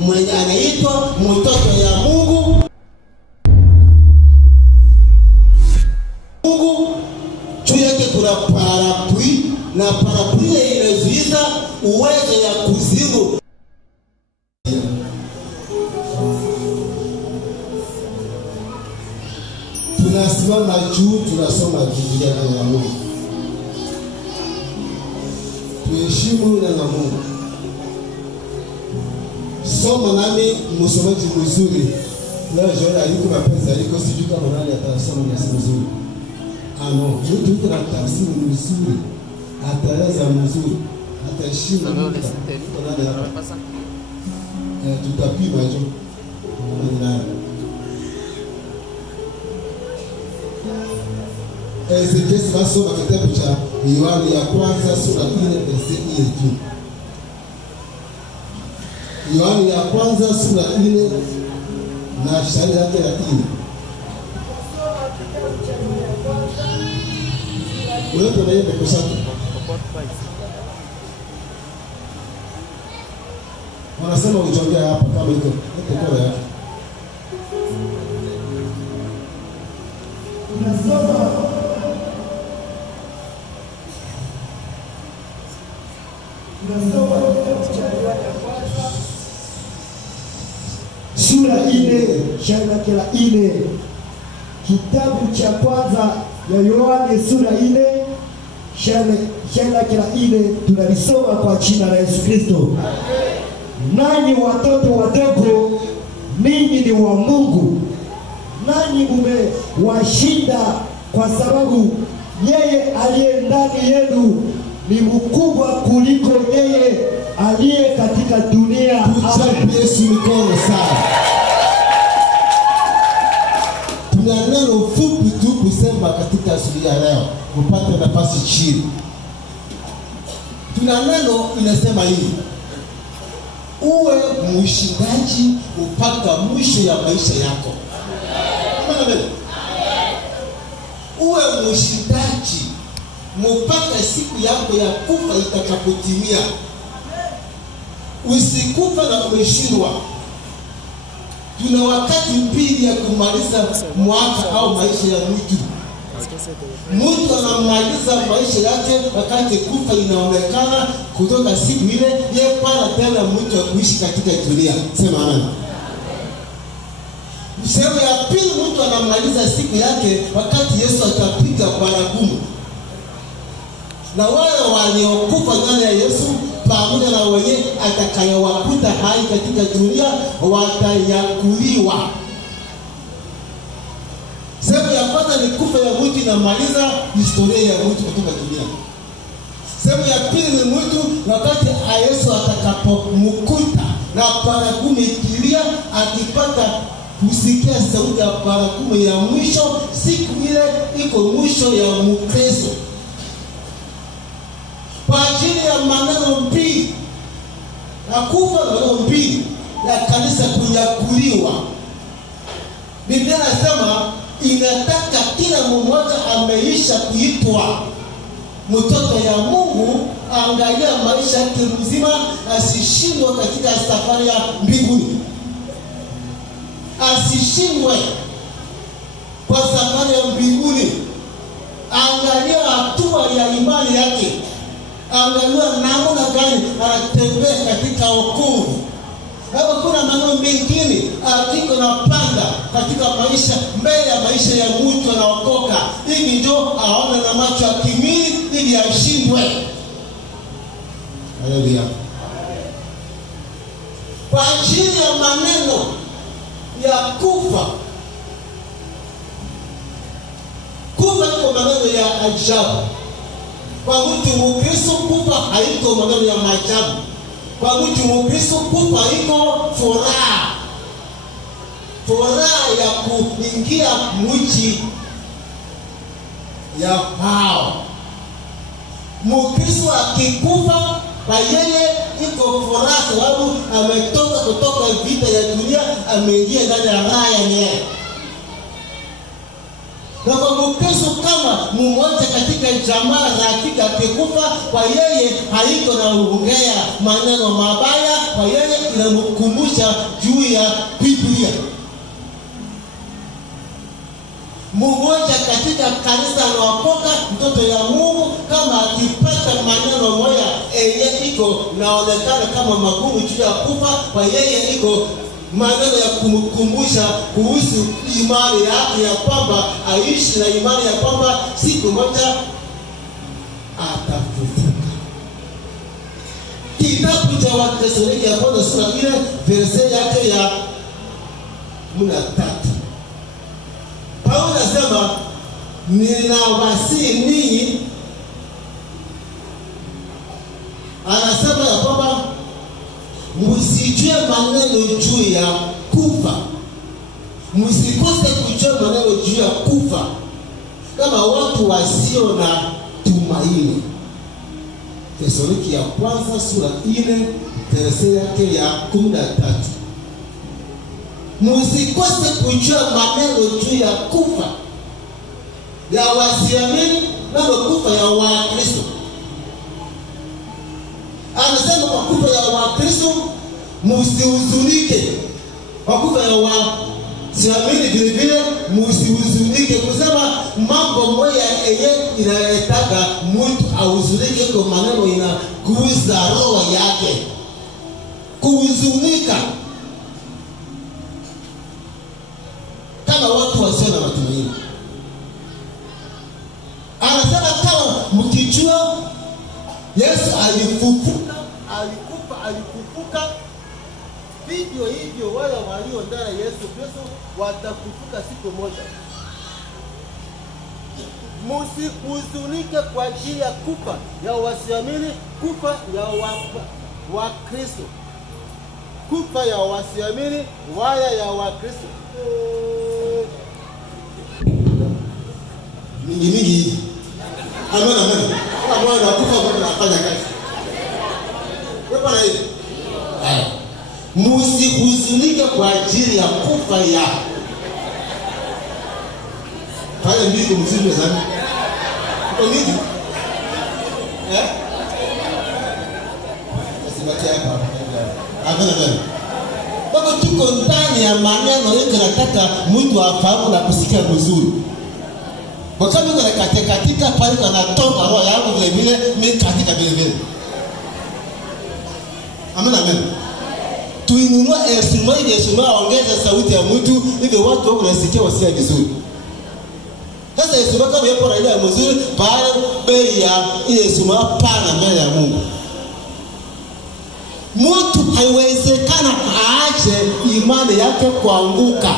mwenye anaitwa mtoto ya Mungu. Juu yake kuna parapluie, na parapluie inazuiza uwezo ya kuzimu. Tunasimama juu, tunasoma Biblia ya Mungu. Tuheshimu neno la Mungu. Soma nami msomaji mzuri. Leo jana yuko na pesa, yuko sijui kama nani atasoma na mzuri. Ano, mtu yuko na tafsiri mzuri. Ataeleza mzuri. Ataheshimu neno. Tutapima jo. Ezekiel basoma kitabu cha Yohana ya kwanza sura 4 verse 4 tu. Yohana ya kwanza sura 4 na shairi yake ya 4. Wewe tunaenda kusoma. Wanasema ujongea hapa kama iko. Iko kwa yake. Tunasoma sura 4 shairi lake la 4. Kitabu cha kwanza ya Yohana sura 4 shairi lake la 4 tunalisoma kwa jina la Yesu Kristo. Nanyi watoto wadogo, ninyi ni wa Mungu, nanyi mmewashinda, kwa sababu yeye aliye ndani yenu ni mkubwa kuliko yeye aliye katika dunia. Tuchape Yesu mikono sana. Tuna neno fupi tu kusema katika asubuhi ya leo, upate nafasi chini. Tuna neno inasema hivi: uwe mshindaji mpaka mwisho ya maisha yako. Amen. Uwe mshindaji mpaka siku yako ya kufa itakapotimia. Usikufa na umeshindwa. Tuna wakati mbili ya kumaliza mwaka au maisha ya mtu. Mtu anamaliza maisha yake wakati kufa inaonekana. Kutoka siku ile yeye pana tena mtu wa kuishi katika dunia. Sema amen. Sehemu ya pili, mtu anamaliza siku yake wakati Yesu atapiga baragumu. Na wale waliokufa ndani ya Yesu pamoja na wenye atakayewakuta hai katika dunia watayakuliwa. Sehemu ya kwanza ni kufa ya mtu inamaliza historia ya mtu kutoka dunia. Sehemu ya pili ni mtu wakati Yesu atakapomkuta na baragumu ikilia, akipata kusikia sauti ya baragumu ya mwisho, siku ile iko mwisho ya Mkristo. Kwa ajili ya maneno mbili na kufa, maneno mbili ya kanisa kunyakuliwa, Biblia inasema inataka kila mmoja ameisha kuitwa mtoto ya Mungu. Angalia maisha yake mzima, asishindwe katika safari ya mbinguni. Asishindwe kwa safari ya mbinguni. Angalia hatua ya imani yake. Angalia namna gani anatembea katika wokovu. Hapo kuna maneno mengine akiko na panda katika maisha, mbele ya maisha ya mtu anaokoka. Hivi ndio aone na macho ya kimwili ili ashindwe. Haleluya. Kwa ajili ya maneno ya kufa. Kufa iko maneno ya ajabu. Kwa mtu Mkristo kufa haiko maneno ya maajabu. Kwa mtu Mkristo kufa iko furaha. Furaha ya kuingia mji ya pao. Mkristo akikufa kwa yeye iko furaha, sababu ametoka kutoka vita ya dunia, ameingia ndani ya raha ya Mungu. Na kwa Mkristo kama mmoja katika jamaa rafiki akikufa, kwa yeye haiko na ongea maneno mabaya, kwa yeye inamkumbusha juu ya Biblia. Mmoja katika kanisa anaokoka mtoto ya Mungu kama akipata maneno moja iko naonekana kama magumu juu ya kufa, kwa yeye iko maneno ya kumkumbusha kuhusu imani yake ya kwamba aishi na imani ya kwamba siku moja atafufuka. Kitabu cha Wathesalonike ya kwanza sura ile verse yake ya 13. Paulo anasema ninawasihi ninyi, anasema ya kwamba msijue maneno juu ya kufa. Msikose kujua maneno juu ya kufa kama watu wasio na tumaini. Wathesalonike ya kwanza sura 4 verse yake ya 13. Msikose kujua maneno juu ya kufa ya wasiamini na kufa ya Wakristo. Anasema kwa kufa ya Wakristo msihuzunike. Kwa kufa ya wasiamini vile vile msihuzunike, kusema mambo moja inayotaka mtu ahuzunike kwa maneno inaguza roho yake. Kuhuzunika kama watu wasio na matumaini. Anasema kama mkijua Yesu alifufuka, alifufuka, vivyo hivyo wale walio ndani ya Yesu Kristo watafufuka siku moja. Msihuzunike kwa ajili ya kufa ya wasiamini, kufa ya Wakristo. Kufa ya wasiamini, waya ya Wakristo. Mingi. Amen. Kama mwana kufa anafanya kazi. Wewe na hivi. Msihuzunike kwa ajili ya kufa ya. Pale mbiko mzima sana. Uko nini? Asibatia hapa. Amen. Baba tuko ndani ya maneno yake, nataka mtu afahamu na kusikia vizuri. Kwa sababu kuna katika pale kanatoka roho yangu vile vile mimi katika vile vile. Amen. Tuinunue simu ongeza sauti ya mtu ili watu wako nasikia wasikia vizuri. Sasa simu kama yapo na ile mzuri pale bei ya ile simu pana mbele ya Mungu. Mtu haiwezekana aache imani yake kuanguka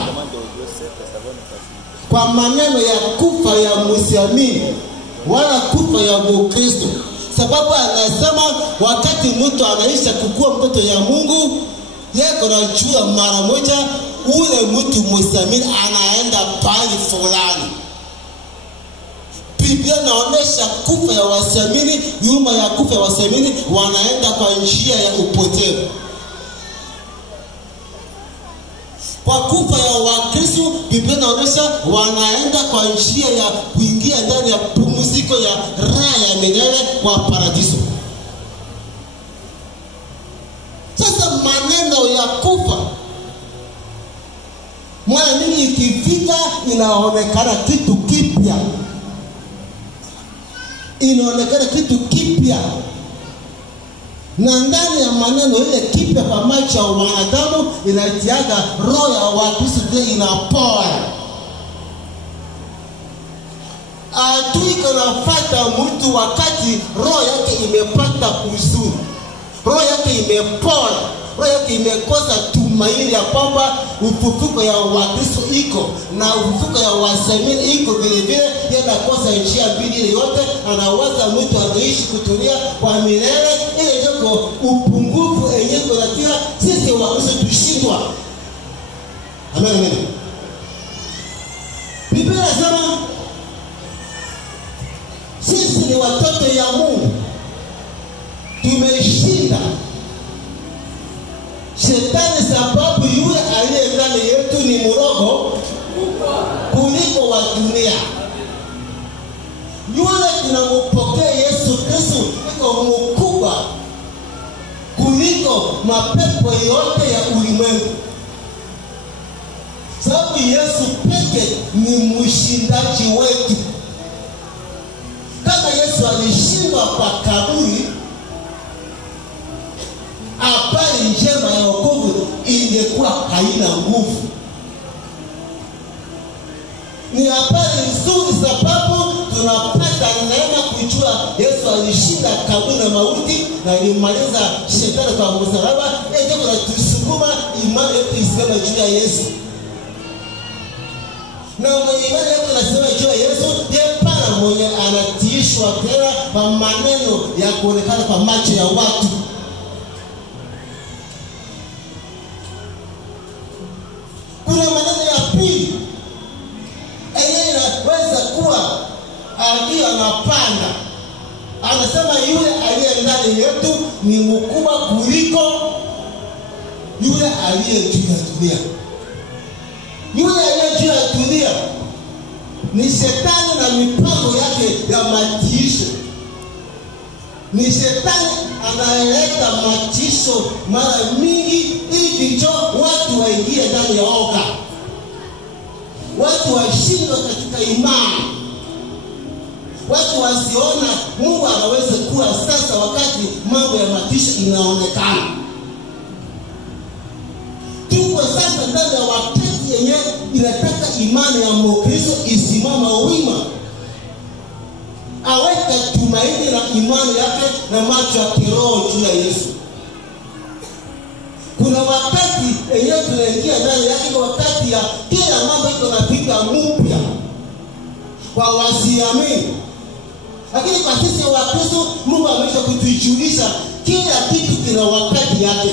kwa maneno ya kufa ya msiamini wala kufa ya Mkristo. Sababu anasema wakati mtu anaisha kukua mtoto ya Mungu, yako na jua mara moja ule mtu msiamini anaenda pali fulani. Biblia inaonyesha kufa ya wasiamini, nyuma ya kufa ya wasiamini wanaenda kwa njia ya upotevu. Kwa kufa ya Wakristo, Biblia inaonyesha wanaenda kwa njia ya kuingia ndani ya pumziko ya raha ya milele kwa paradiso. Sasa maneno ya kufa mara nyingi ikifika inaonekana kitu kipya. Inaonekana kitu kipya. Na ndani ya maneno ile kipya kwa macho ya wanadamu inatiaga roho ya Wakristo inapoa. Adui kanafata mtu wakati roho yake imepata huzuni. Roho yake imepoa. Roho yake imekosa tumaini ya kwamba ufufuko ya Wakristo iko na ufufuko ya wasiamini iko vile vile. Yeye anakosa njia mbili yote, anawaza mtu anaishi kutulia kwa milele. Ile ndio upungufu yenyewe tunatia sisi Wakristo tushindwa. Amen. Biblia inasema sisi ni watoto ya Mungu. Tumeshinda Shetani sababu yule aliye ndani yetu ni mrogo kuliko wa dunia. tunampokea Yesu Kristo iko mkubwa kuliko mapepo yote ya ulimwengu. Sababu Yesu pekee ni mshindaji wetu. Kama Yesu alishindwa kwa kaburi, habari njema ya wokovu ingekuwa haina nguvu. Ni habari nzuri sababu tunapata neema kujua Yesu alishinda kaburi na mauti na alimaliza shetani kwa msalaba. Ndio kutusukuma imani yetu isimame juu ya Yesu. Na mwenye imani yetu inasema juu ya Yesu, yeye pana mwenye anatiishwa tena kwa maneno ya kuonekana kwa macho ya watu. Kuna maneno ya pili inaweza kuwa akiwa anapanda, anasema yule aliye ndani yetu ni mkubwa kuliko yule aliye juu ya dunia. Yule aliye juu ya dunia ni shetani na mipango yake ya matisho. Ni shetani analeta matisho mara mingi ili watu waingie ndani ya oga, watu washindwe katika imani, watu wasiona Mungu anaweza kuwa sasa wakati mambo ya matisho inaonekana. Tuko sasa ndani ya wakati yenye inataka imani ya Mkristo isimama wima, aweka tumaini na imani yake na macho ya kiroho juu ya Yesu. Kuna wakati yenye tunaingia ndani yake, wakati ya kila mambo iko napika mpya kwa wasiamini. Lakini kwa sisi Wakristo, Mungu amesha kutujulisha kila kitu kina wakati yake.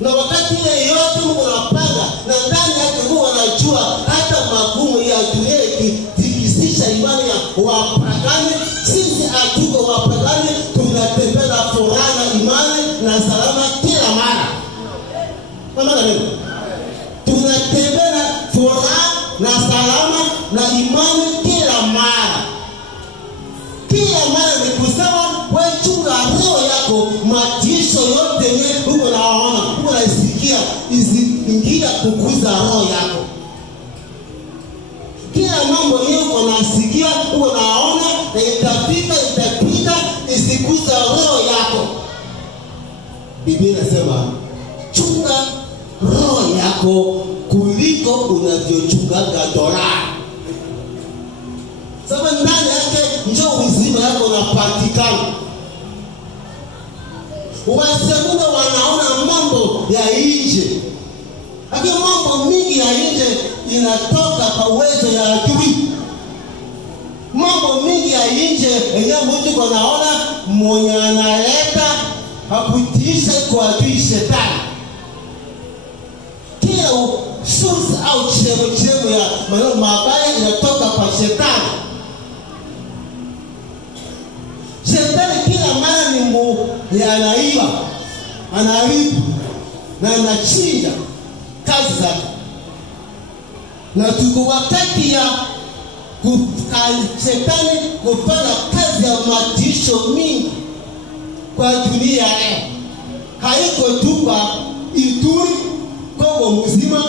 Na wakati ile yote Mungu anapanga, na ndani yake Mungu anajua hata magumu ya dunia ikitikisisha imani ya wapagani. Sisi hatuko wapagani, tunatembea na furaha na imani na salama kila mara. Kama nini? Tunatembea na furaha na salama na imani kila mara. Kila mara ni kusema wewe chunga roho yako, matisho yote yenye uko naona, uko nasikia isiingia kukuza roho yako. Kila mambo hiyo uko nasikia, uko naona, na itapita isikuza roho yako. Biblia inasema chunga roho yako kuliko unavyochunga dola. Sababu ndani yake njoo uzima yako unapatikana. Wasemuna wanaona mambo ya nje, lakini mambo mingi ya nje inatoka kwa uwezo ya adui. Mambo mingi ya nje yenyewe mtu anaona mwenye analeta hakutiisha kwa adui shetani. Kila source au chemchemi ya maneno mabaya inatoka kwa shetani. Shetani kila mara ni anaiba, anaharibu na anachinja kazi zake. Na tuko wakati ya shetani kufanya kazi ya matisho mingi kwa dunia leo. Haiko tu kwa Ituri, Kongo mzima,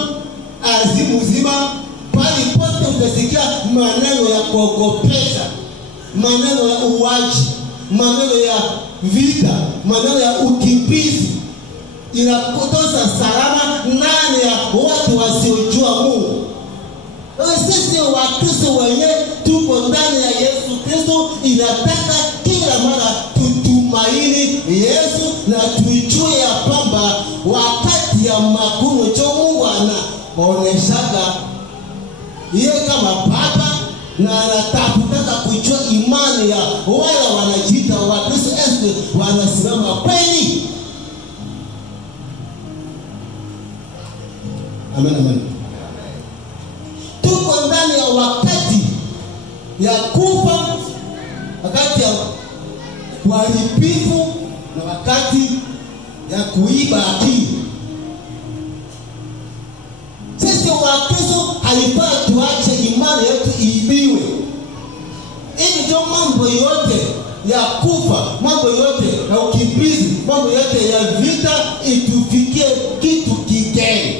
Asia mzima, bali pote utasikia maneno ya kuogopesha, maneno ya uwaji, maneno ya vita, maneno ya ukimbizi. Inakotoza salama ndani ya watu wasiojua Mungu. Sisi Wakristo wenyewe tuko ndani ya Yesu Kristo, inataka kila mara tutumaini Yesu na tujue ya kwamba wakati ya magumu Mungu anaoneshaga yeye kama Baba, na anatafuta kujua imani ya wale wanajiita Wakristo wanasimama kweli. Amen, amen. Tuko ndani ya wakati ya kufa, wakati ya uharibifu na wakati ya kuiba akili. Sisi Wakristo haifai tuache imani yetu iibiwe. Hivi ndio yote ya kufa, mambo yote ya ukimbizi, mambo yote ya vita itufikie kitu kigeni.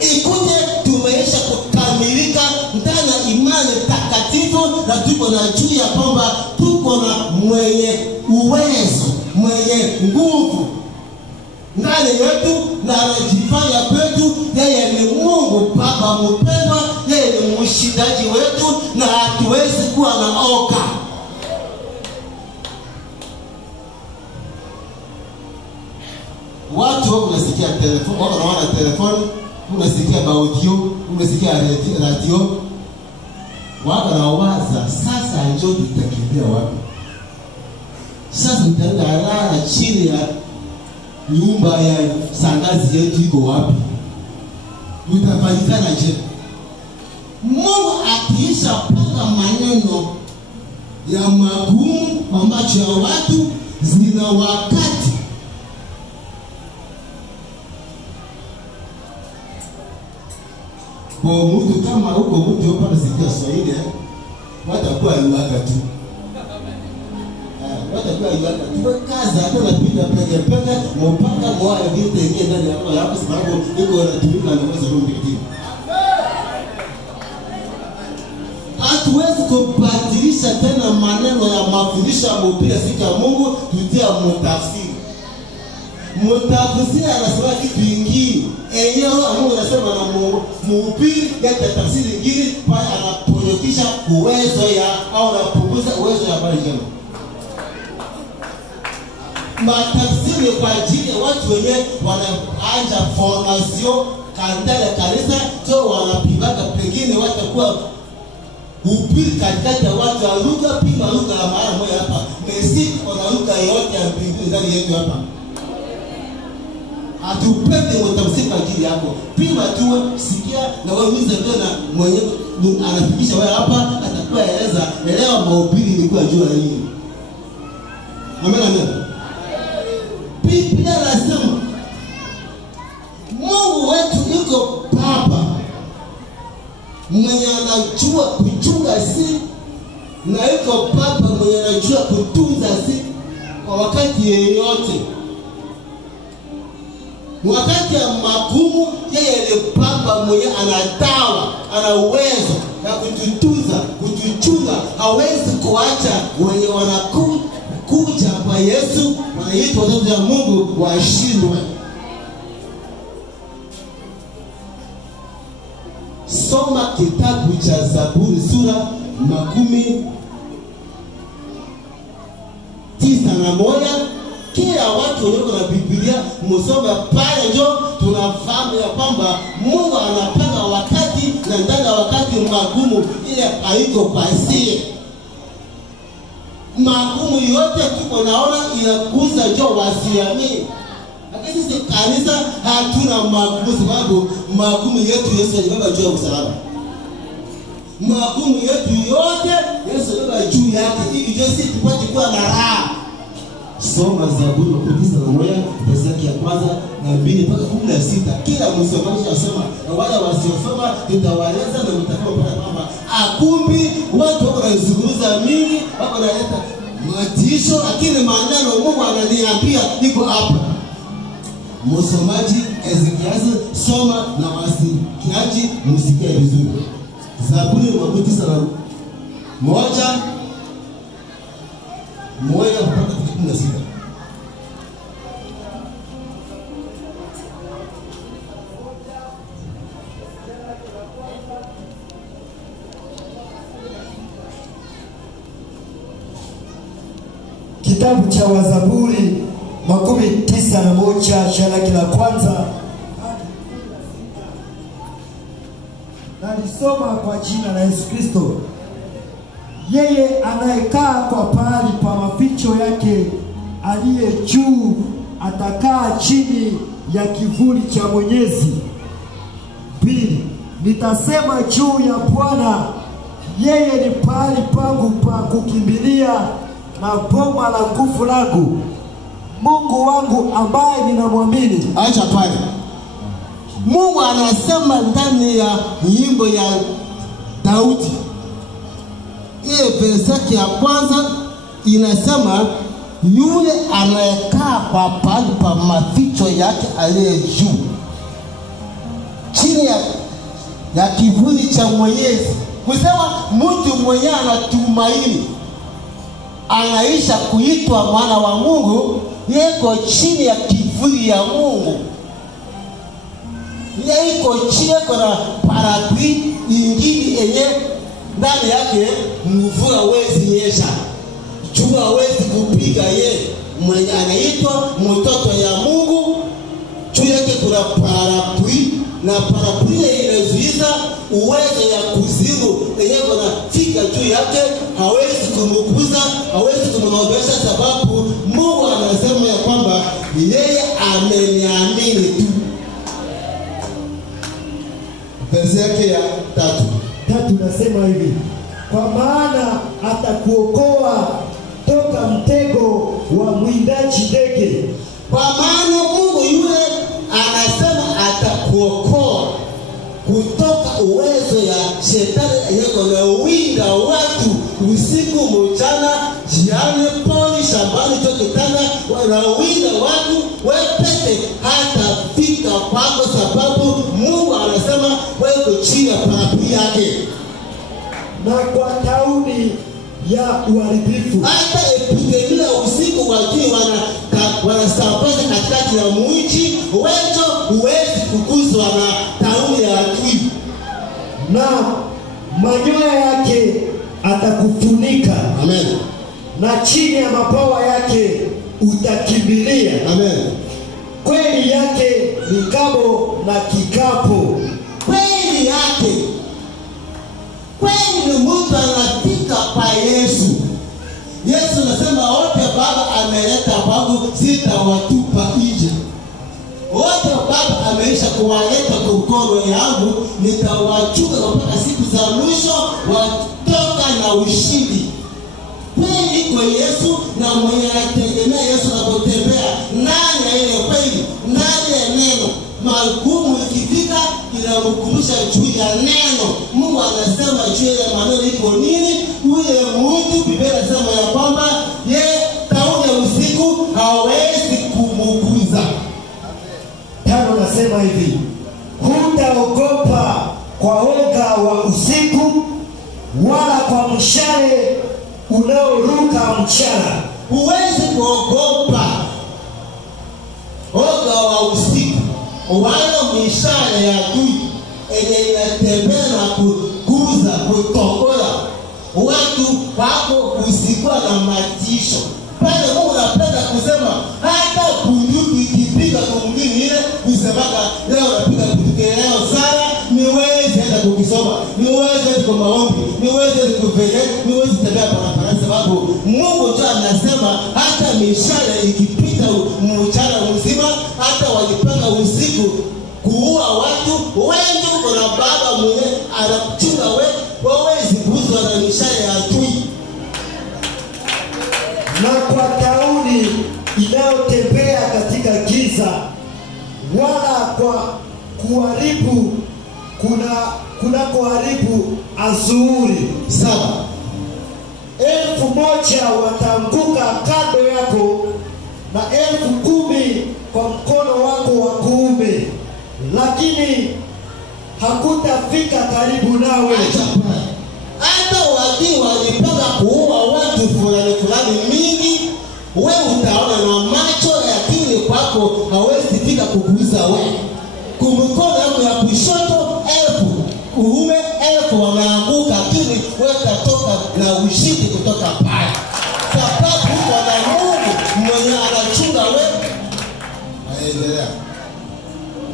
Ikuje tumeisha kukamilika ndani ya imani takatifu, na tuko na juu ya kwamba tuko na mwenye uwezo, mwenye nguvu ndani yetu, na anajifanya kwetu. Yeye ni Mungu Baba mpendwa, yeye ni mshindaji wetu, na hatuwezi kuwa na oga. Watu wanasikia telefoni, wanaona telefoni, unasikia audio, unasikia radio, wanawaza sasa njoo tutakimbia wapi? Sasa nitaenda lala chini ya nyumba ya sangazi yetu iko wapi? Utafanyikana je? Mungu akiisha panga maneno ya magumu kwa macho ya watu, zina wakati. Kwa mtu kama huko mtu yopa nasikia Swahili, watakuwa yuaka tu. Watakuwa yuaka tu. Kaza hata unapita peke mpaka moyo vile ingie ndani yako sababu iko inatumika na Roho Mtakatifu. Hatuwezi kubadilisha tena maneno ya mafundisho ya mpira siku ya Mungu tutia mtafsiri. Mtafsiri anasema kitu kingine. Yeye Mungu anasema na Mungu mhubiri yake tafsiri nyingine, pale anaponyokisha uwezo ya au anapunguza uwezo ya habari njema. Matafsiri kwa ajili ya watu wenyewe wanaanza formation kandala kanisa, so wanapigana pengine watakuwa upili katikati ya watu wa lugha, pima lugha la maana moja hapa. Messi kwa lugha yote ya mbinguni ndani yetu hapa. Atupende mtafsiri kwa ajili yako. Pima tu, sikia na wewe mzee na mwenyewe anafikisha wewe hapa, atakuwa elewa mahubiri ilikuwa juu ya nini. Amen amen. Biblia inasema Mungu wetu yuko Baba mwenye anajua kuchunga si, na yuko Baba mwenye anajua kutunza si kwa wakati yeyote. Wakati ya magumu, yeye ni Baba mwenye anadawa, ana uwezo na kututunza, kutuchunga. Hawezi kuacha wenye wanakuja kwa Yesu, wanaitwa watoto wa Mungu, washindwe. Soma kitabu cha Zaburi sura 91. Kila watu walioko na Biblia msome pale, ndio tunafahamu ya kwamba Mungu anapanga wakati, na ndani ya wakati magumu ile haiko kwa siri. Magumu yote tuko naona inakuza ndio wasiamini. Lakini sisi kanisa hatuna magumu, sababu magumu yetu Yesu alibeba juu ya msalaba. Magumu yetu yote Yesu alibeba juu yake, ili ndio sisi tupate kuwa na raha. Soma Zaburi 91 verse ya kwanza na 2 mpaka 16. Kila msomaji asoma, na wale wasiosoma tutawaeleza na mtakapopata kwamba akumbi watu wako wanazungumza mingi, wako wanaleta matisho, lakini maneno Mungu ananiambia niko hapa. Msomaji Ezekiel, soma na wasikiaji msikie vizuri. Zaburi 91 moja mpaka 16. Kitabu cha Wazaburi 91 shairi la kwanza. Nalisoma kwa jina la Yesu Kristo. Yeye anayekaa kwa pahali pa maficho yake, aliye juu atakaa chini ya kivuli cha Mwenyezi. 2. Nitasema juu ya Bwana, yeye ni pahali pangu pa kukimbilia na boma la nguvu langu, Mungu wangu ambaye ninamwamini. Acha pale. Mungu anasema ndani ya nyimbo ya Daudi, ile verse yake ya kwanza inasema yule anayekaa kwa pahali pa maficho yake aliye juu, chini ya kivuli cha Mwenyezi. Kusema mtu mwenye anatumaini anaisha kuitwa mwana wa Mungu, yeko chini ya kivuli ya Mungu. Yeko chini kuna parapluie ingine yenye ndani yake mvua hawezi nyesha, jua hawezi kupiga yeye mwenye anaitwa mtoto ya Mungu. Juu yake kuna parapluie, na parapluie inazuiza uwezo ya kuzimu yenye kunafika juu yake, hawezi kumkuza, hawezi kumnogesha, sababu Mungu anasema ya kwamba yeye ameniamini tu. Verse yake ya 3 nasema hivi, kwa maana atakuokoa toka mtego wa mwindaji ndege. Kwa maana Mungu yule anasema atakuokoa kutoka uwezo ya shetani yeko na uwinda watu usiku mchana, jiani, poli, shambani, chokitana, na uwinda watu wepete hata fika kwako, sababu Mungu anasema wewe chini ya parapluie yake. Na kwa tauni ya uharibifu, hata epidemia usiku wakati wanasambaza katikati ya mji wecho, huwezi kuguswa na tauni ya adui. Na manyoya yake atakufunika. Amen. Na chini ya mabawa yake utakimbilia. Amen. Kweli yake ni kabo na kikapo. Kweli yake, kweli ni mtu anafika kwa Yesu. Yesu anasema wote Baba ameleta kwangu sitawatupa nje. Wote Baba ameisha kuwaleta kwa mkono yangu, nitawachunga mpaka siku za mwisho, watoka na ushindi. Kweli kwa Yesu, na mwenye anategemea Yesu anapotembea ndani ya ile kweli, ndani ya neno, magumu ikifika inamkumbusha juu ya neno. Mungu anasema juu ya maneno iko nini? Ule mtu Biblia inasema ya kwamba yeye tauni ya usiku hawezi kumuguza. 5 nasema hivi, hutaogopa kwa woga wa usiku, wala kwa mshale unaoruka mchana. Huwezi kuogopa woga wa usiku, wala mishale ya adui yenye inatembea na kuguza, kutokola watu wako usiku na matisho. Pale Mungu anapenda kusema hata bunduki ikipiga kwa mwingine ile, usemaka leo napiga bunduki leo sana, niweze hata kukisoma, niweze kwa maombi, niweze kuvele, niweze tembea barabara, sababu Mungu tu anasema hata mishale ikipita mchana mzima, hata walipanga usiku kuua watu, wewe kuna Baba mwenye anachunga wewe zibuzwa na mishale ya adui. Na kwa tauni inayotembea katika giza, wala kwa kuharibu kuna kuharibu azuri. 7 1,000 wataanguka kando yako, na 10,000 kwa mkono wako wa kuume, lakini hakutafika karibu nawe. Hata watu walipanga kuua watu fulani mingi, wewe utaona na macho, lakini kwako hawezi fika kuguza wewe. Kumkono yako ya kushoto 1000, kuume 1000 wameanguka, lakini wewe utatoka na ushindi kutoka pale, sababu kuna Mungu mwenye anachunga wewe. Aendelea.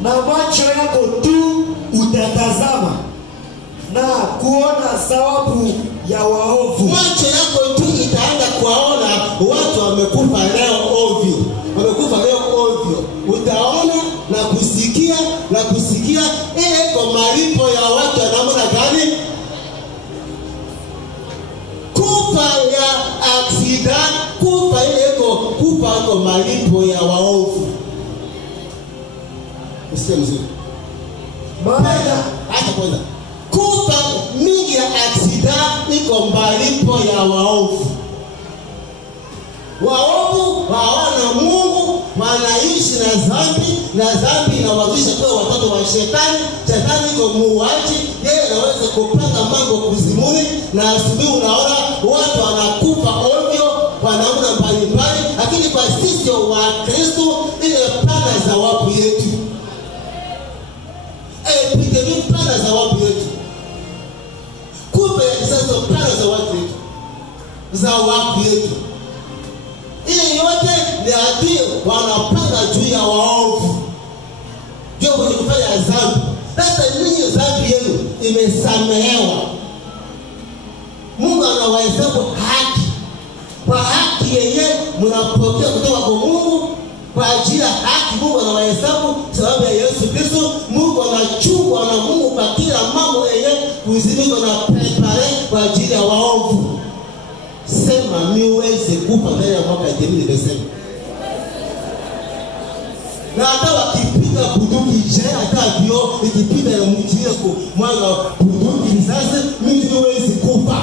Na macho yako tu utatazama na kuona thawabu ya waovu. Macho yako tu itaanza kuwaona watu wamekufa leo ovyo, wamekufa leo ovyo. Utaona na kusikia ile kwa malipo ya watu ya namna gani? Kufa ya accident, kufa ile kufa kwa malipo ya waovu. Usikie mzuri. Maana hata kwanza kufa mingi ya aksida iko malipo ya waovu. Waovu hawana Mungu, wanaishi na dhambi inawarudisha kwa watoto wa shetani. Shetani iko muuaji, yeye anaweza kupanga mambo kuzimuni, na asubuhi unaona watu wanakufa ovyo kwa namna mbalimbali. Lakini kwa sisi wa Kristo, ile pana za wapu yetu, epidemi pana za wapu yetu, kumbe ya kisasa pana za wapu yetu, za wapu yetu. Ile yote ni adui wanapanga juu ya waovu, juu kwenye kufanya dhambi. Sasa ninyi dhambi yenu imesamehewa. Mungu anawahesabu haki. Kwa haki yenye mnapokea kutoka kwa Mungu, kwa ajili ya haki Mungu anawahesabu sababu ya Yesu Kristo. Mungu anachungwa na Mungu kwa kila mambo yenye kuzimiko na prepare kwa ajili ya waovu. Sema miweze kufa mbele ya mwaka 2027. Na hata wakipiga bunduki je, hata vyo ikipiga ya mjie kwa mwanga bunduki sasa mimi miweze kufa.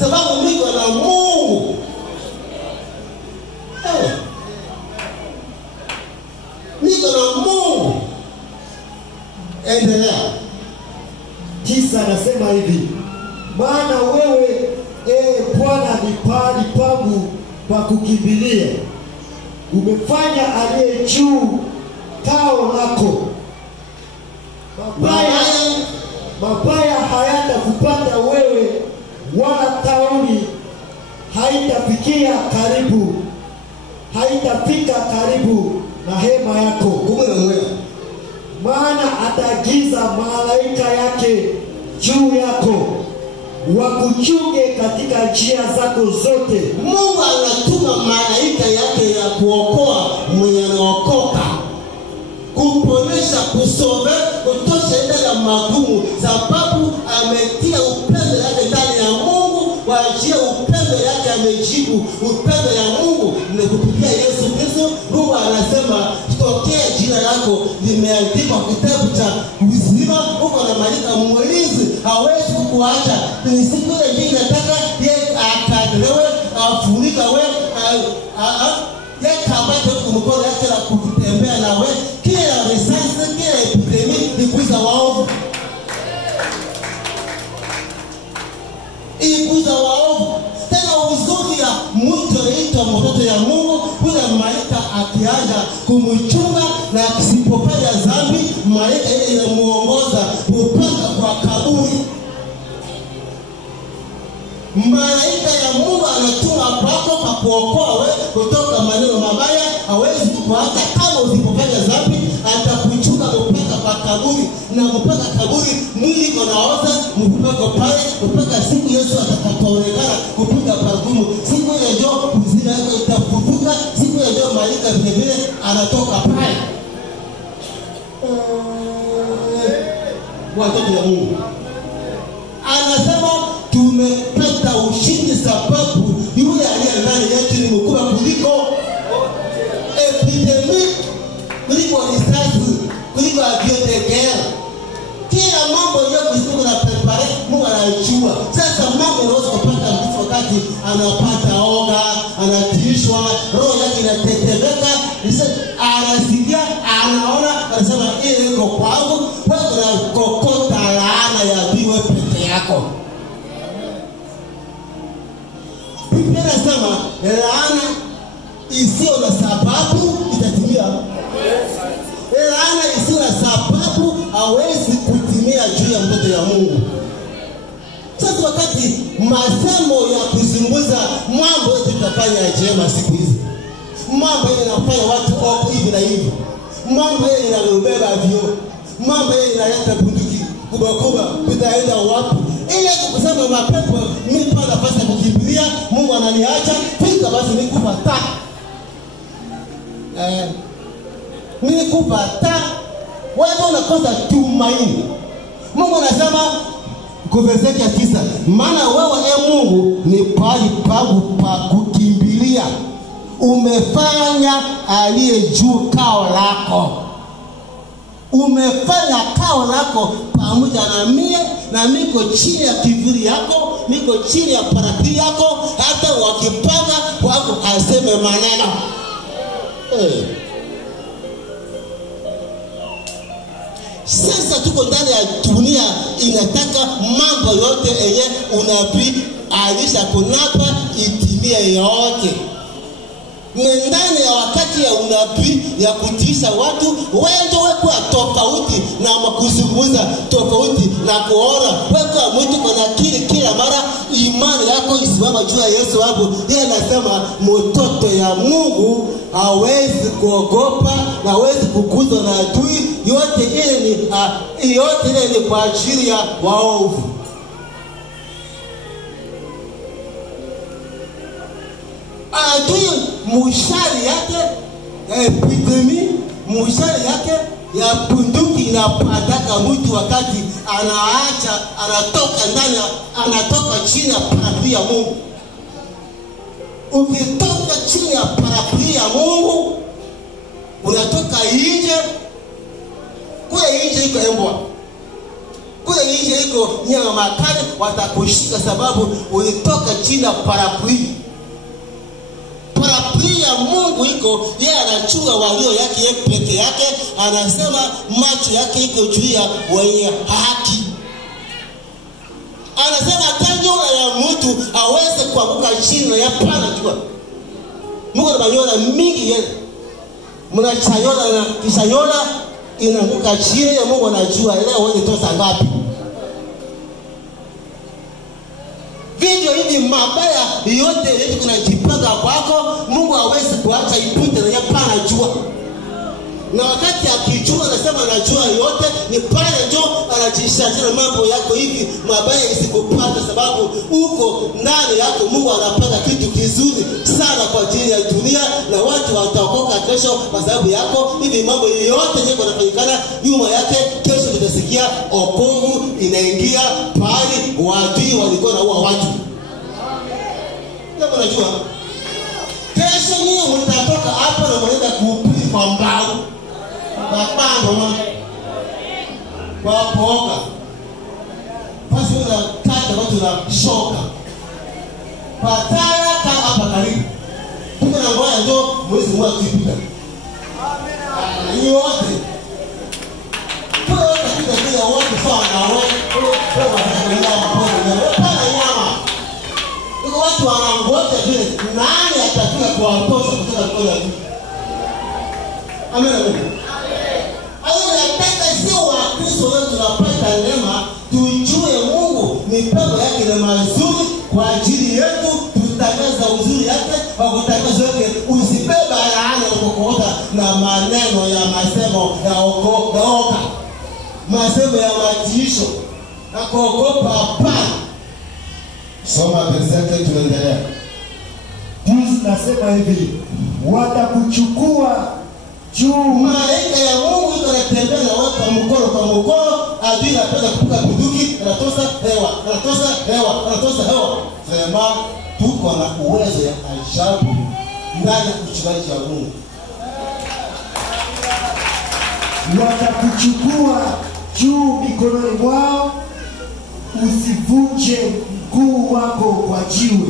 Sababu mimi na Mungu. Niko na Mungu. Endelea. 9 anasema hivi: maana wewe Bwana ni pahali pangu pa kukimbilia, umefanya aliye juu kao lako. Mabaya hayatakupata wewe, wala tauni haitafika karibu na hema yako. Maana ataagiza malaika yake juu yako, wakuchunge katika njia zako zote. Mungu anatuma malaika yake ya kuokoa mwenye anaokoka, kuponesha, kusove, kutosha ile ya magumu, sababu ametia upendo yake ndani ya Mungu. Kwa ajili ya upendo yake amejibu upendo ya Mungu ni kupitia Yesu Kristo. Mungu anasema tokea jina lako limeandikwa kitabu cha uzima. Uko na malaika mlinzi, hawezi kukuacha. Ni siku ile ndio nataka yeye akadelewe, afunika wewe, yeye kabate kumkono yake na kutembea na wewe. Kila risasi, kila epidemi ni kuza waovu. Ikuza waovu. Tena uzuri ya mtu anaitwa mtoto ya Mungu, kuna malaika akianza kumchunga na kisipofanya dhambi, malaika ile inamuongoza mpaka kwa kaburi. Malaika ya Mungu anatuma kwako kwa kuokoa wewe kutoka maneno mabaya. Hawezi kukuacha kama usipofanya dhambi, atakuchunga mpaka kwa kaburi, na mpaka kaburi mwili unaoza mpaka pale, mpaka siku Yesu atakapoonekana kupiga pagumu. Siku ile ndio uzima wako utafufuka, siku ile ndio malaika vile vile anatoka pale. Watoto wa Mungu anasema tumepata ushindi sababu yule aliye ndani yetu ni mkubwa kuliko epidemi, kuliko risasi, kuliko avyotekea. Kila mambo yote siku na prepare Mungu anajua. Sasa mambo yanaweza kupata mtu wakati anapata oga, anatishwa, roho yake inatetemeka, anasikia, anaona, anasema ile iko kwangu, wewe unakokota laana ya biwe peke yako. Biblia inasema laana isiyo na sababu itatimia. Laana isiyo na sababu hawezi kutimia juu ya mtoto ya Mungu. Sasa wakati masemo ya kuzungumza mambo yote tutafanya jema siku hizi, mambo yanafanya watu wako hivi na hivi, mambo yanabeba vio, mambo yanaleta bunduki kubwa kubwa, tutaenda wapi? Ile kusema mapepo mimi pana nafasi ya kukimbilia, Mungu ananiacha, fika basi nikufa ta. Nikufa ta. Wewe unakosa tumaini. Mungu anasema kwa verse 9, maana wewe Mungu ni pahali pangu pa kukimbilia, umefanya aliye juu kao lako. umefanya kao lako pamoja na mie, na miko chini ya kivuli yako, niko chini ya parapli yako, hata wakipanga wako aseme maneno. Sasa tuko ndani ya dunia inataka mambo yote yenye unabii alisha kunapa itimie yote. Ndani ya wakati ya unabii ya kutisha watu, wewe weko tofauti na kuzungumza tofauti na kuona, weko mtu kuna akili kila mara imani yako isimama juu ya Yesu hapo. Yeye anasema mtoto ya Mungu hawezi kuogopa na hawezi kuguzwa na adui. Yote ile ni kwa ajili ya waovu. Adui mushari yake ya epidemi, mushari yake ya bunduki inapandaka mtu wakati anatoka chini ya parapli ya Mungu. Ukitoka chini ya parapli ya Mungu, unatoka nje. Kule nje iko embwa, kule nje iko nyama makali, watakushika sababu ulitoka chini ya parapli. Parapli ya Mungu iko, yeye anachunga walio yake yeye peke yake. Anasema macho yake iko juu ya wenye haki. Anasema tanyola ya mtu aweze kuanguka chini na yapana jua. Mungu anabanyola mingi yeye. Mnachayola na kishayola inaanguka chini ya Mungu anajua leo wewe tosa ngapi. Vivyo hivi mabaya yote yetu kunajipanga kwako, Mungu hawezi kuacha ipite na yapana jua. Na wakati akijua anasema anajua yote, ni pale ndio anajishajira mambo yako hivi mabaya isikupata, sababu uko ndani yako Mungu anapanga kitu kizuri sana kwa ajili ya dunia, na watu wataokoka kesho kwa sababu yako. Hivi mambo yote yako yanafanyikana nyuma yake, kesho tutasikia okovu inaingia pale wadui walikuwa na watu. Ndio unajua. Kesho nyinyi mtatoka hapa na mnaenda kuhubiri kwa mbao. Bapando kwa poka. Basi unakata watu na shoka. Patara kama hapa karibu. Tuko na ngoja ndio mwezi mmoja kupita. Amen. Ni wote. Kwa hiyo bila wote sana wewe watu wanangoja vile nani atafika kuwatosha kutoka kwa Mungu. Amen. Amen. Nataka sio wa Kristo leo tunapata neema tujue Mungu mipango yake ni mazuri kwa ajili yetu, tutangaza uzuri yake, kwa kutangaza yake usibeba laana na kukuota na maneno ya masemo ya okoka, masemo ya matisho na kuogopa hapana. Soma verse yake tunaendelea. Nasema hivi, watakuchukua juu. Malaika ya Mungu anatembea na watu mkono kwa mkono, adui anapenda kupuka bunduki, anatosa hewa. Sema tuko na uwezo ya ajabu ndani ya uchungaji wa Mungu. Watakuchukua juu mikononi mwao, usivunje mguu wako kwa jiwe.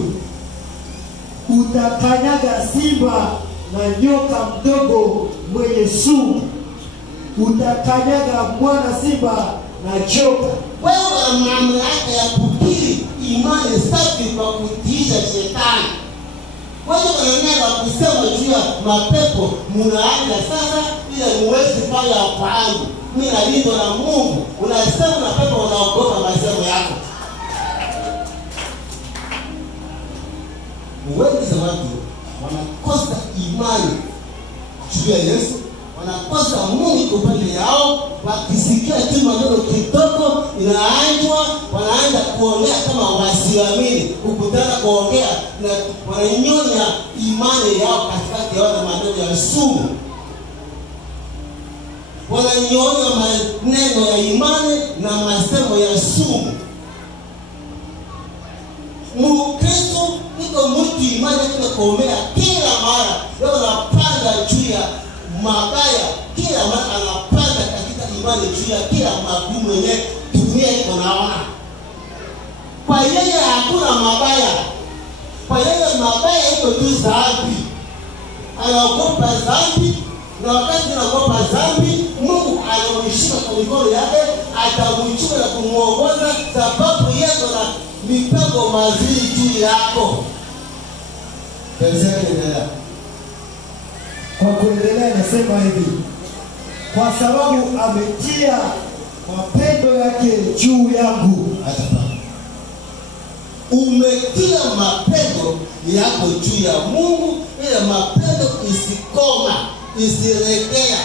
Utakanyaga simba na nyoka mdogo mwenye sumu. Utakanyaga mwana simba na joka. Wewe mamlaka ya kukiri imani safi kwa kutiisha shetani. Wewe unanena kusema juu ya mapepo, mnaanza sasa ili muweze fanya fahamu. Mimi nalindwa na Mungu. Unasema na pepo unaogopa masemo yako. Wengi za watu wanakosa imani juu ya Yesu, wanakosa Mungu kwa pande yao, wakisikia tu maneno kidogo inaanjwa, wanaanza kuongea kama wasiamini, kukutana kuongea na wananyonya imani yao katikati ya maneno ya sumu. Wananyonya maneno ya imani na masemo ya sumu. Mkristo niko mtu imani tunakomea kila mara. Leo anapanda juu ya mabaya, kila mara anapanda katika imani juu ya kila magumu yenye dunia iko naona. Kwa yeye hakuna mabaya. Kwa yeye mabaya iko tu dhambi. Anaogopa dhambi, na wakati anaogopa dhambi, Mungu anamshika kwa mikono yake, atamchukua na kumuongoza, sababu yeye ana mipango mazuri juu yako. Kwa kuendelea nasema hivi, kwa sababu ametia mapendo yake juu yangu. Umetia mapendo yako juu ya Mungu, ile mapendo isikoma, isiregea,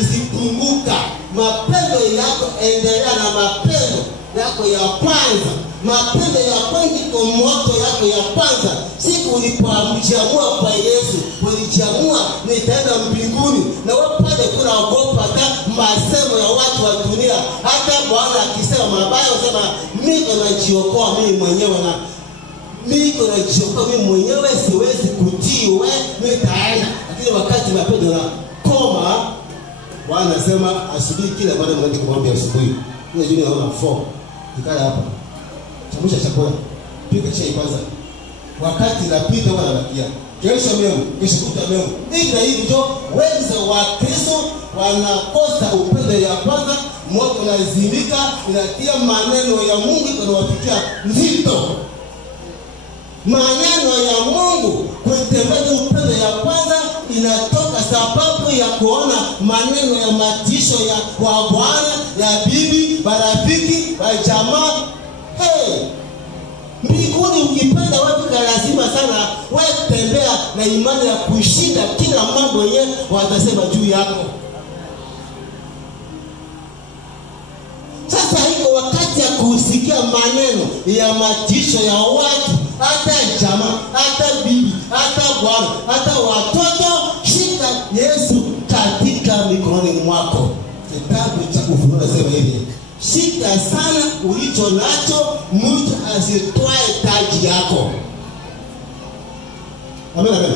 isipunguka. Mapendo yako endelea na mapendo yako ya kwanza. Mapendo ya kwanza iko moto yako ya kwanza. Siku ulipoamua kwa Yesu, ulijiamua nitaenda mbinguni, na wewe pale kuna ogopa hata masemo ya watu wa dunia. Hata Bwana akisema mabaya usema mimi najiokoa mimi mwenyewe, na mimi najiokoa mimi mwenyewe, siwezi kutii wewe, mimi taenda. Lakini wakati mapendo na koma, Bwana anasema asubuhi kila baada ya mwanzo kumwambia asubuhi. Hiyo jioni naona 4. Nikala hapa. Chamusha chakula. Pika chai kwanza. Wakati napita wala nakia. Kesho memo, kesho kuta memo. Ndio hivi ndio wengi wa Kristo wanakosa upendo ya kwanza, moto unazimika, inatia maneno ya Mungu yanawafikia nzito. Maneno ya Mungu kutembea upendo ya kwanza inatoka sababu ya kuona maneno ya matisho ya kwa Bwana, ya bibi, marafiki, wa jamaa. Mbinguni ukipenda watu lazima sana wewe tembea na imani ya kushinda kila mambo yenyewe watasema juu yako. Sasa iko wakati ya kusikia maneno ya matisho ya watu, hata jamaa, hata bibi, hata bwana, hata watoto. Shika Yesu katika mikononi mwako. Kitabu cha Ufunuo nasema hivi, shika sana ulicho nacho, mtu asitwae taji yako. Amen, amen.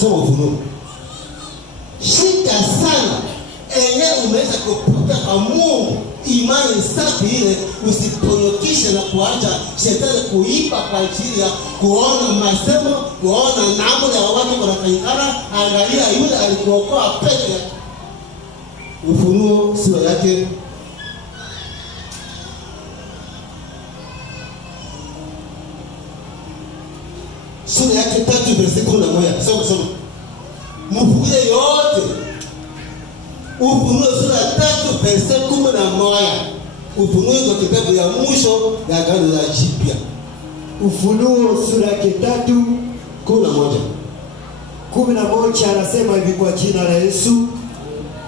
Soma Ufunuo. Shika sana enye umeweza kupata kwa Mungu, imani safi ile, usiponyokishe na kuacha shetani kuipa kwa ajili ya kuona masemo, kuona namna ya watu wanafanyikana. Angalia yule alikuokoa peke yake. Ufunuo sura yake sura yake 3 verse 11. Soma. Mfungue yote. Ufunuo sura 3 verse 11. Ufunuo kwa kitabu ya mwisho ya Agano la Jipya. Ufunuo sura yake 3:11 anasema hivi, kwa jina la Yesu,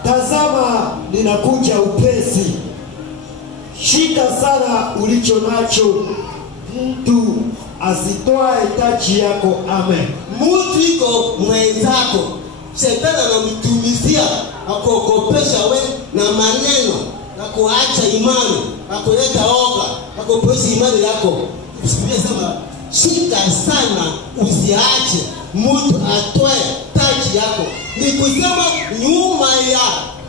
tazama ninakuja upesi. Shika sana ulicho nacho, mtu asitwae taji yako. Amen. Mtu iko mwenzako, shetani anamtumizia akukopesha wewe na maneno na kuacha imani, akuleta oga, akupoteza imani yako. Biblia inasema shika sana, usiache mtu atoe taji yako. Ni kusema nyuma ya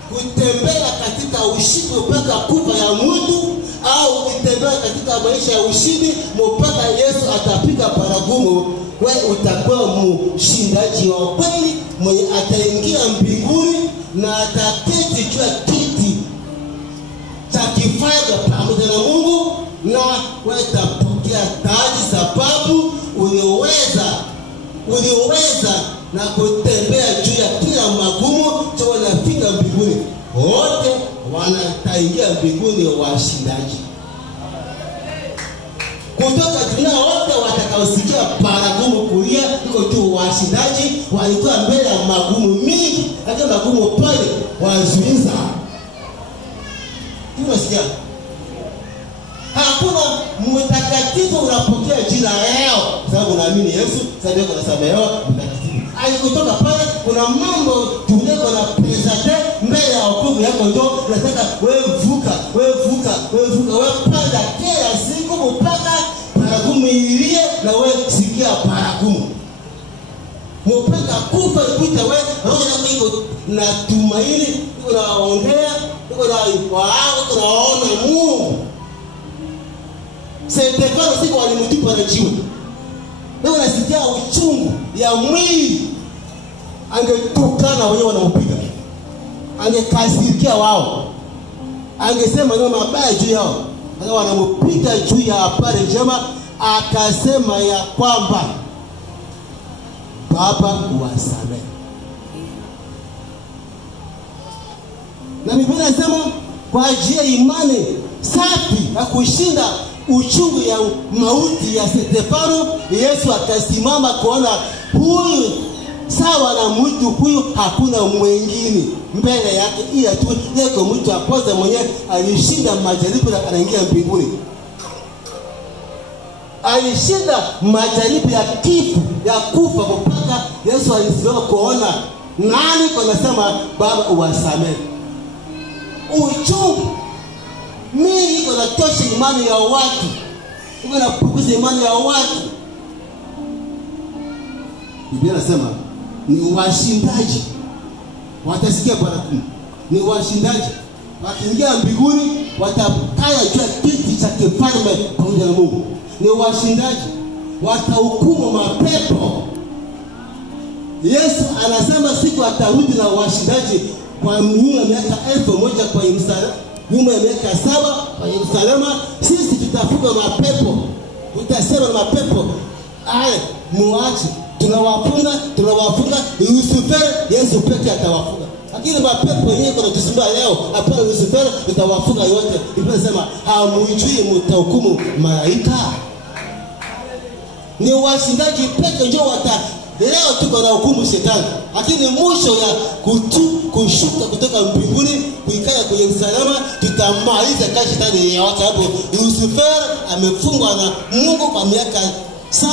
kutembea katika ushindi mpaka kufa ya mtu, au kutembea katika maisha ya ushindi mpaka Yesu atapika baragumu, wewe utakuwa mshindaji wa kweli mwenye ataingia mbinguni na ataketi juu ya kiti cha kifalme pamoja na Mungu, na wewe utapokea taji sababu uliweza na kutembea juu ya kila magumu, cho wanafika mbinguni. Wote wanataingia mbinguni washindaji. Kutoka dunia wote watakaosikia baragumu kulia iko tu washindaji, walikuwa mbele ya magumu mingi, hata magumu pale wazuiza. Tunasikia hakuna mtakatifu unapokea jina leo sababu unaamini Yesu, sababu uko nasamehewa mtakatifu. Kutoka pale kuna mambo tuneko na presente mbele ya wokovu yako, ndio unataka wewe vuka wewe panda kila siku mpaka baragumu ilie na wewe sikia baragumu mpaka kufa ikuita wewe roho yako iko na tumaini, iko naongea, iko na wao, iko naona Mungu. Stefano siku walimtupa na jiwe. Leo nasikia uchungu ya mwili. Angetukana wenyewe wanampiga. Angekasirikia wao. Angesema maneno mabaya juu yao. Sasa wanampiga juu ya habari njema, akasema ya kwamba Baba uwasamehe. Na Biblia inasema kwa ajili ya imani safi na kushinda uchungu ya mauti ya Stefano, Yesu akasimama kuona huyu sawa na mtu huyu hakuna mwingine mbele yake ila tu yeko mtu wa kwanza mwenye alishinda majaribu na anaingia mbinguni. Alishinda majaribu ya kifo, ya kufa mpaka Yesu alisimama kuona nani kunasema Baba uwasamehe. Uchungu mimi iko natosha imani ya watu, iko napunguza imani ya watu. Biblia inasema ni washindaji watasikia barakumu. Ni washindaji wakiingia mbinguni watakaya juu ya kiti cha kifalme pamoja na Mungu. Ni washindaji watahukumu mapepo. Yesu anasema siku atarudi na washindaji kwa nyuma ya miaka 1000 kwa Yerusalemu, nyuma ya miaka 7 kwa Yerusalemu. Sisi tutafuga mapepo, tutasema na mapepo muache, tunawafunga Lucifer, Yesu pekee atawafunga. Lakini mapepo yenyewe kuna tusumbua leo, hapana Lucifer tutawafunga yote. Biblia inasema hamjui mtahukumu malaika. Ni washindaji pekee ndio leo tuko na hukumu shetani. Lakini mwisho ya kushuka kutoka mbinguni kuikaya kwa Yerusalemu, tutamaliza kazi shetani ya sababu Lucifer amefungwa na Mungu kwa miaka 7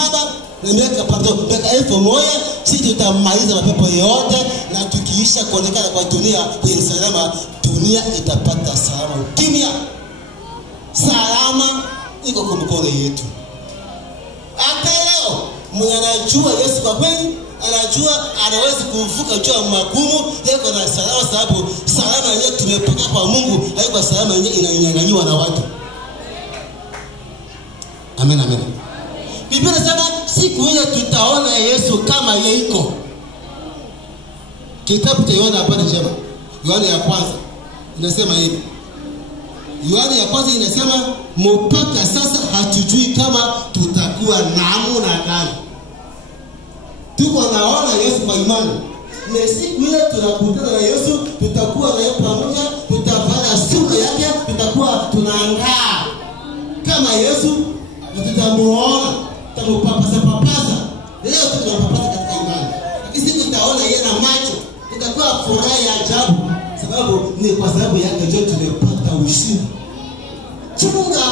na miaka 1000. Sisi tutamaliza mapepo yote na tukiisha kuonekana kwa dunia kwa Yerusalemu, dunia itapata salama. Kimya. Salama iko kwa mkono yetu. Hata leo mwenye anajua Yesu kwa kweli, anajua anaweza kuvuka juu ya magumu yako na salama, sababu salama yenyewe tumepata kwa Mungu, haiko salama yenyewe inanyang'anywa na watu. Amen, amen. Biblia inasema siku ile tutaona Yesu kama yeye iko. Kitabu cha Yohana habari njema, Yohana ya kwanza inasema hivi. Yohana ya kwanza inasema mpaka sasa hatujui kama tutakuwa namna gani. Tuko naona Yesu kwa imani. Na siku ile tunakutana na Yesu, tutakuwa naye pamoja, tutavaa sura yake, tutakuwa tunaangaa kama Yesu, tutamuona, tutamupapasa. Leo tunapapasa katika imani. Lakini siku tutaona yeye na macho, itakuwa furaha ya ajabu, sababu ni kwa sababu yake ndio tumepata ushindi. Chunga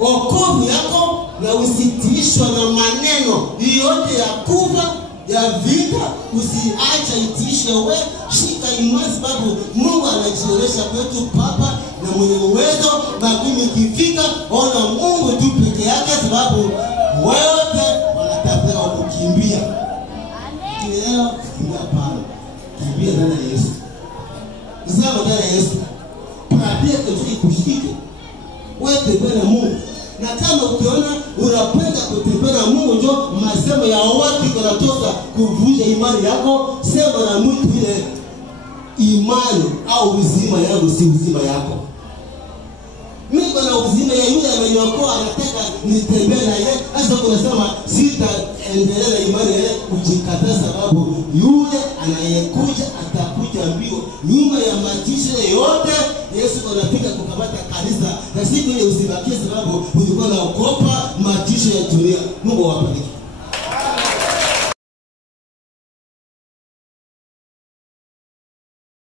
wokovu yako na usitishwe na maneno yote ya kufa ya vita. Usiache itishwe wewe, shika imani sababu Mungu anajionyesha kwetu Papa na mwenye uwezo. Magumu ikifika, ona Mungu tu peke yake, sababu wote wanatafuta kukimbia. Leo kimbia pale, kimbia ndani ya Yesu. Zama ndani ya Yesu, pia kushike wewe tembea na Mungu. Na kama ukiona unapenda kutembea na Mungu, ndio masemo ya watu yanatoka kuvunja imani yako. Sema na mtu ile imani au uzima yangu si uzima yako. Mimi kuna uzima ya yule ameniokoa, anataka nitembee na yeye. Sasa unasema sitaendelea na imani yeye, ujikataza sababu yule anayekuja atakuja mbio nyuma ya matisho yote. Yesu anapika kukamata kanisa na siku ile usibakie sababu ulikuwa unaogopa matisho ya dunia. Mungu awabariki.